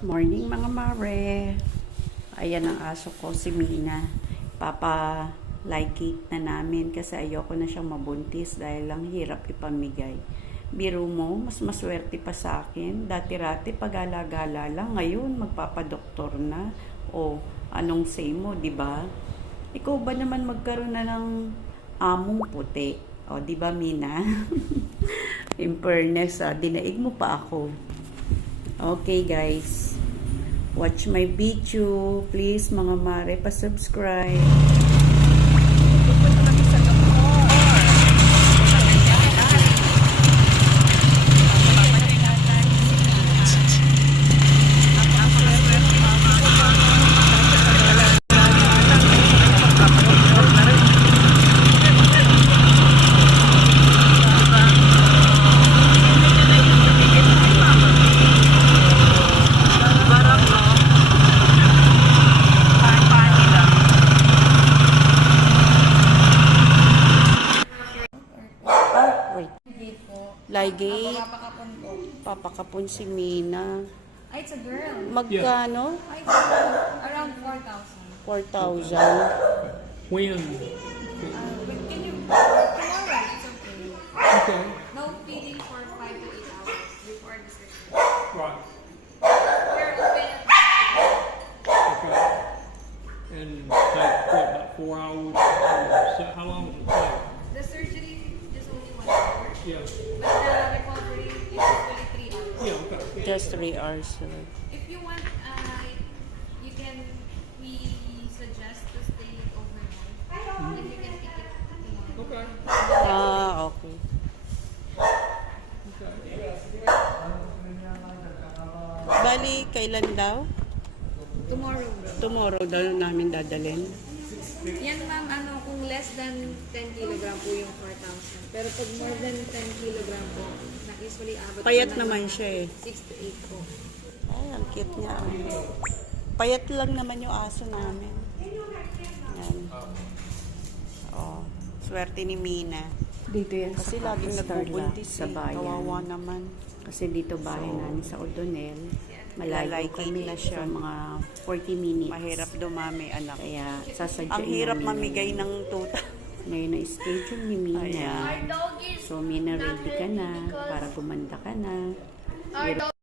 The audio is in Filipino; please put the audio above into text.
Morning mga mare. Ayan ang aso ko, si Mina. Like cake na namin kasi ayoko na siyang mabuntis dahil lang hirap ipamigay. Biro mo, mas maswerte pa sa akin. Dati-rati pag-alagala lang, ngayon magpapadoktor na. O, anong say mo, di ba? Ikaw ba naman magkaroon na ng among puti? O, di ba Mina? In fairness, dinaig mo pa ako. Okay guys, watch my video. Please mga mare, pa-subscribe. Ligate. Papakapon si Mina. Ay, it's a girl. Magkano? Ay, it's a girl. Around 4,000. 4,000. When? But can you, tomorrow, it's okay. Okay. No feeding for 5 to 8 hours before the surgery. Right. We're open at Okay. And take what, about 4 hours? So how long does it take? the surgery is only 1 hour. Yeah. But the recovery is usually 3 hours. Yeah, okay. Just 3 hours. If you want, you can, we suggest to stay overnight. And you can pick it tomorrow. Okay. Okay. Bali, kailan daw? Tomorrow. Tomorrow daw namin dadalhin. Yan ma'am, kung less than 10 kilogram po yung 4,000. Pero pag more than 10 kilogram po, na usually abot Payat po ng naman siya eh. 6 to 8 po. Ay, ang cute niya. Payat lang naman yung aso namin. Yan. Oh, swerte ni Mina. Dito yan Kasi sa laging Starla, nagbubuntis sa eh. bayan. Kawawa naman. Kasi dito bahay namin sa O'Donnell. Malayo Like kami na siya. sa mga 40 minutes. Mahirap dumami, anak. Kaya sasadyain Ang hirap namin mamigay ngayon. ng tuta. Ngayon na schedule ni Mina. Ayan. So Mina, ready ka na para gumanda ka na.